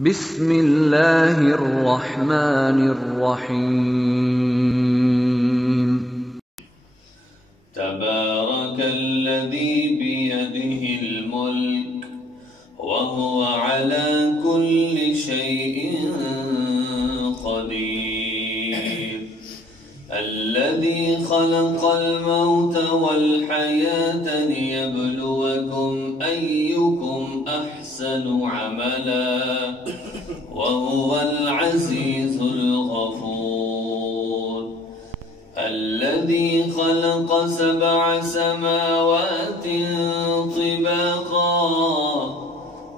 بسم الله الرحمن الرحيم. تبارك الذي بيده الملك وهو على كل شيء قدير. الذي خلق الموت والحياة ليبلوكم أيكم أحسن عملا وهو العزيز الغفور. الذي خلق 7 سماوات طباقا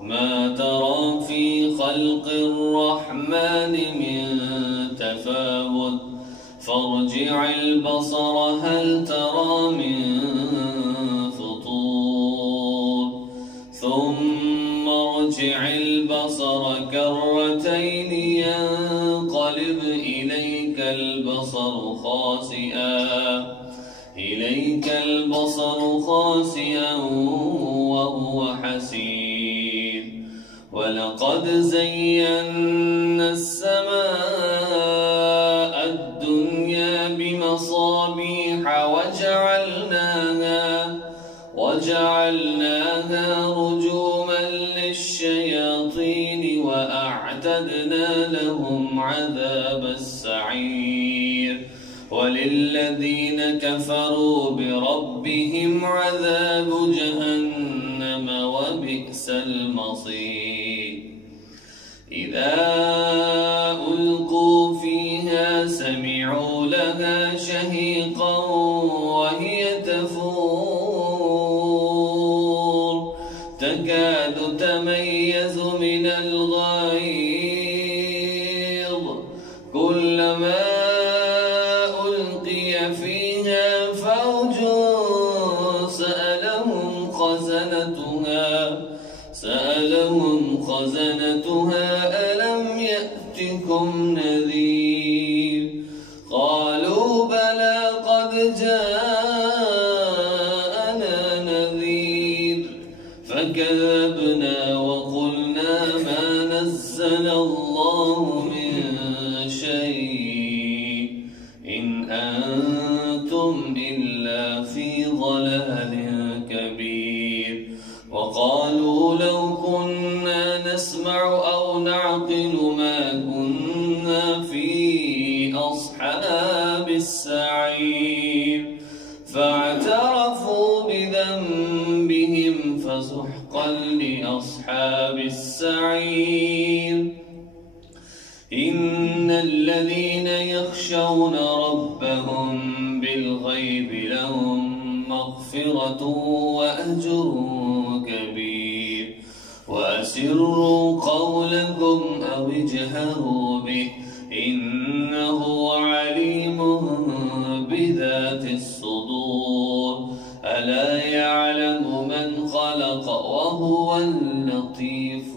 ما ترى في خلق الرحمن من تفاوت فارجع البصر هل ترى من فطور ثم ارجع البصر كرتين ينقلب إليك البصر خاسئا وهو حسير. ولقد زينا السماء الدنيا بمصابيح وجعلناها رجوما للشياطين وأعتدنا لهم عذاب السعير. وللذين كفروا بربهم عذاب جهنم وبئس المصير. إذا ألقوا فيها سمعوا لها شهيقا وهي تفور تكاد تميز من الغيظ كلما ألقي فيها فوج سألهم خزنتها ألم يأتكم نذير. قالوا بلى قد جاءنا نذير فكذبنا وقلنا ما نزل الله من شيء إن أنتم إلا في ضلال كبير. وقالوا لو كنا نسمع أو نعقل ما كنا في أصحاب السعير. فاعترفوا بذنبهم فسحقا لأصحاب السعير. إن الذين يخشون ربهم بالغيب لهم مغفرة وأجر كبير. وأسروا قولكم أو اجهروا به إنه عليم بذات الصدور. ألا يعلم من خلق وهو اللطيف